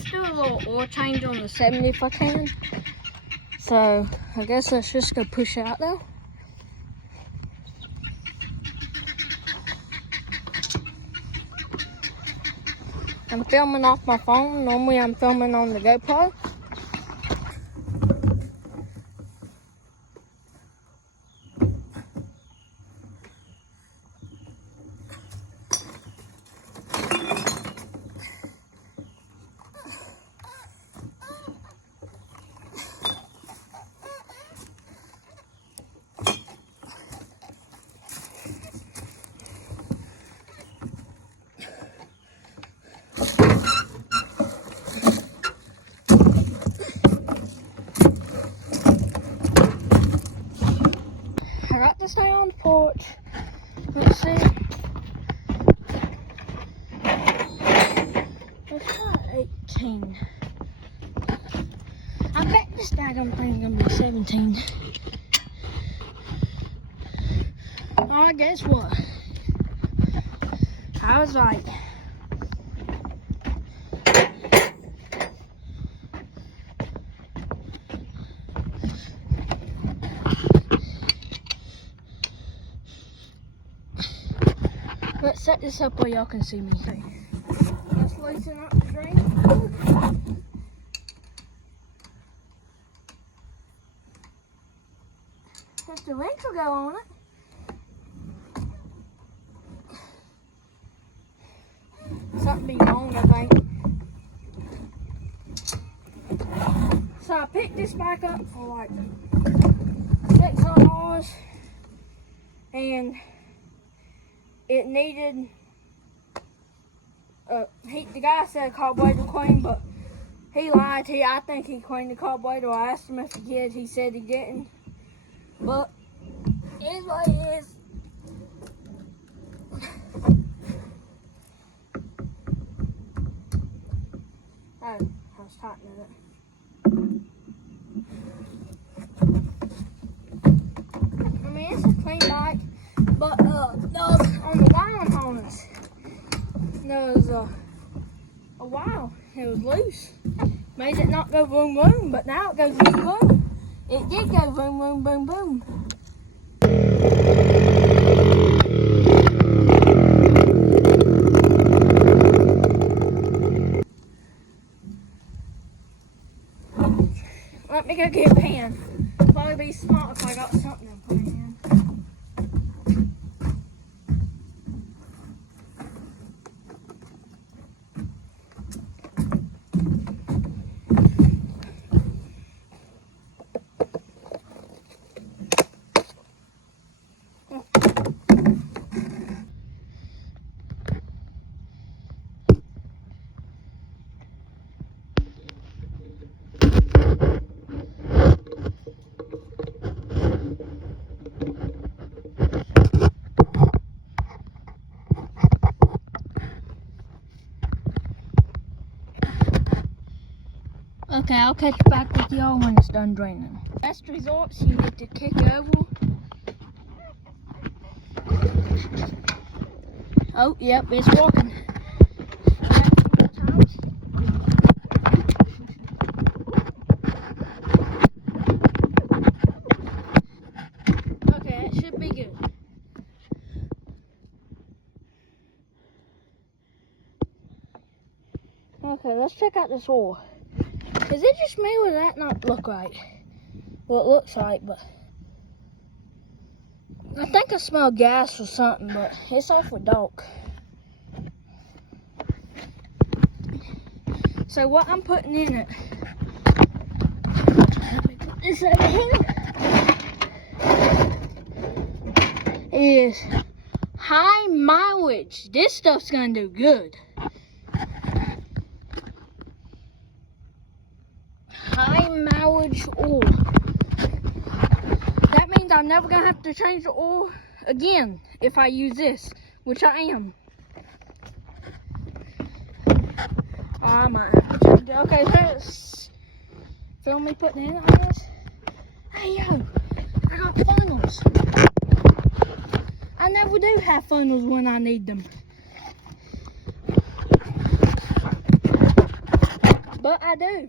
let's do a little oil change on the 70 if I can. So I guess let's just go push out though. I'm filming off my phone. Normally I'm filming on the GoPro. I got to stay on the porch. Let's see. Let's try 18. I bet this daggone thing's gonna be 17. Alright, guess what? I was right. Let's set this up where y'all can see me. Let's loosen up the drain. Just a wrench will go on it. Something be wrong, I think. So I picked this back up for like $600, and it needed the guy said carburetor clean, but he lied. I think he cleaned the carburetor. I asked him if he did. He said he didn't. But it is what it is. I was tightening it. I mean, it's a clean bike, but on the wiring harness, there was a wire. It was loose. Made it not go boom boom, but now it goes boom boom. It did go boom boom boom boom. Let me go get a pan. Probably be smart if I got something to put in. Okay, I'll catch back with y'all when it's done draining. Last resort, you need to kick it over. Oh, yep, it's working. Okay, it should be good. Okay, let's check out this oil. Is it just me or does that not look right? Well, it looks right, but I think I smell gas or something, but it's awfully dark. So what I'm putting in it, let me put this over here, is high mileage. This stuff's gonna do good. High mileage oil. That means I'm never gonna have to change the oil again if I use this, which I am. I might have to change it. Okay, let's film me putting it in, I guess. Hey yo, I got funnels. I never do have funnels when I need them. I do.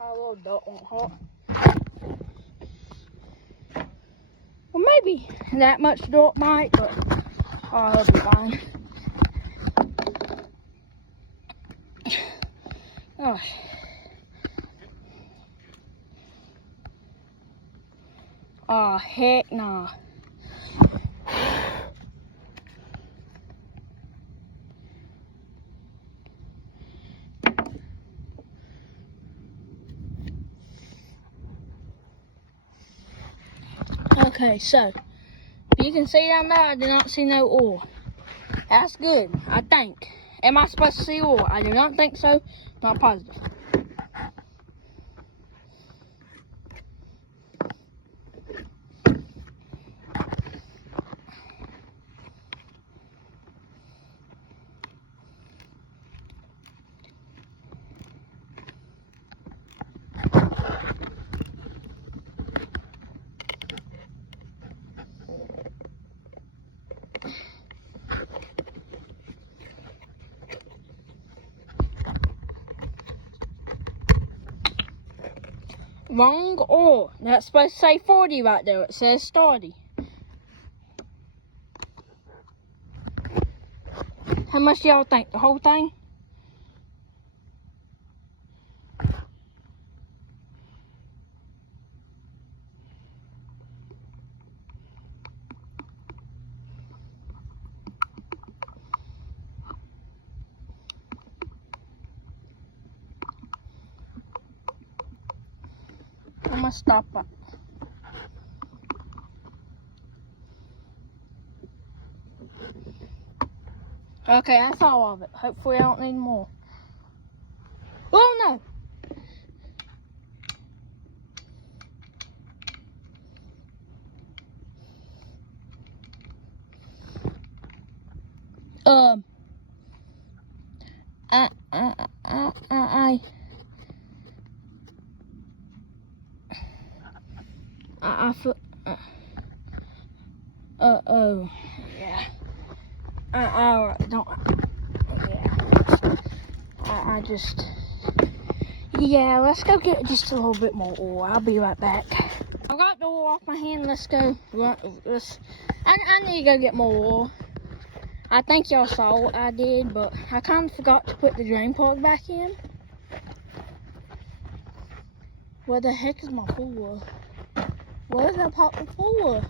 A little dirt won't hurt. Well, maybe that much dirt might, but it'll be fine. Oh. Oh, heck nah. Okay, so you can see down there, I do not see no oil. That's good, I think. Am I supposed to see oil? I do not think so. Not positive. Wrong oil. That's supposed to say 40 right there. It says 30. How much do y'all think? The whole thing? I'm gonna stop it. Okay, that's all of it. Hopefully I don't need more. Oh no! I feel, oh, yeah. I don't, yeah. I just, yeah, let's go get just a little bit more oil. I'll be right back. I got the oil off my hand. Let's go. I need to go get more oil. I think y'all saw what I did, but I kind of forgot to put the drain plug back in. Where the heck is my pool? Where did I pop the pool?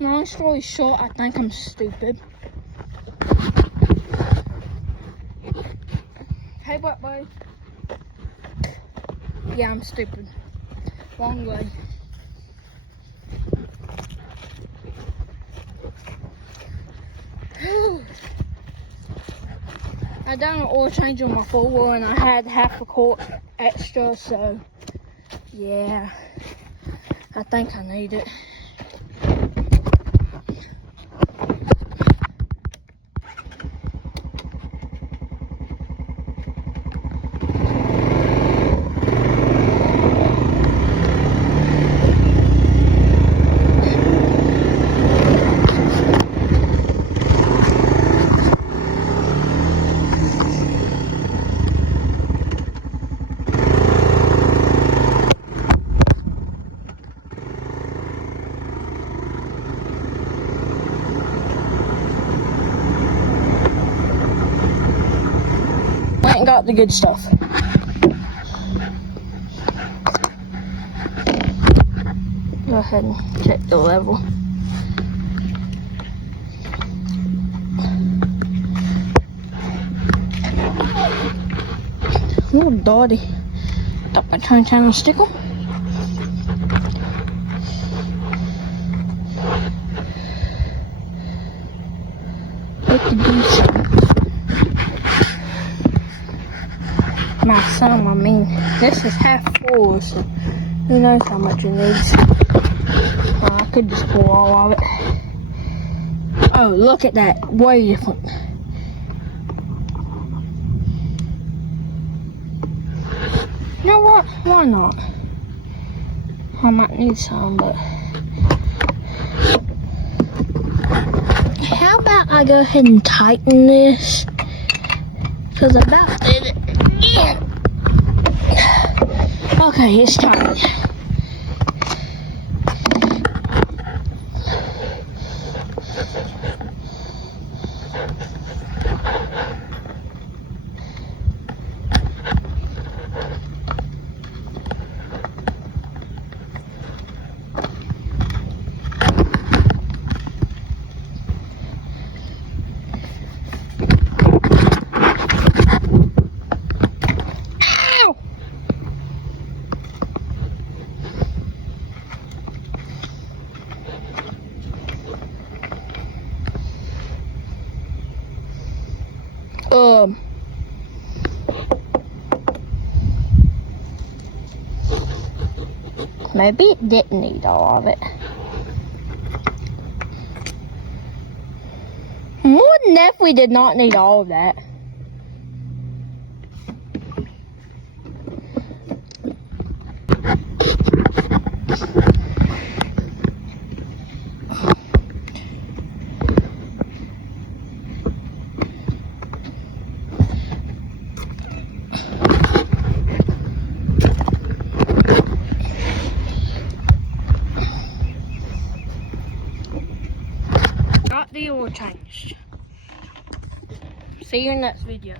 Long story short, I think I'm stupid. Hey, what, buddy? Yeah, I'm stupid. Wrong way. I done an oil change on my four-wheel and I had half a quart extra, so yeah, I think I need it. Got the good stuff. Go ahead and check the level. Little dotty. Thought my turn channel stickle. Look at these. My son, I mean, this is half full, so who knows how much it needs. I could just pour all of it. Oh, look at that. Way different. You know what? Why not? I might need some, but how about I go ahead and tighten this? Because I about did it again. Okay, it's tight. Maybe it didn't need all of it. More than definitely did not need all of that. Got the oil changed. See you in the next video.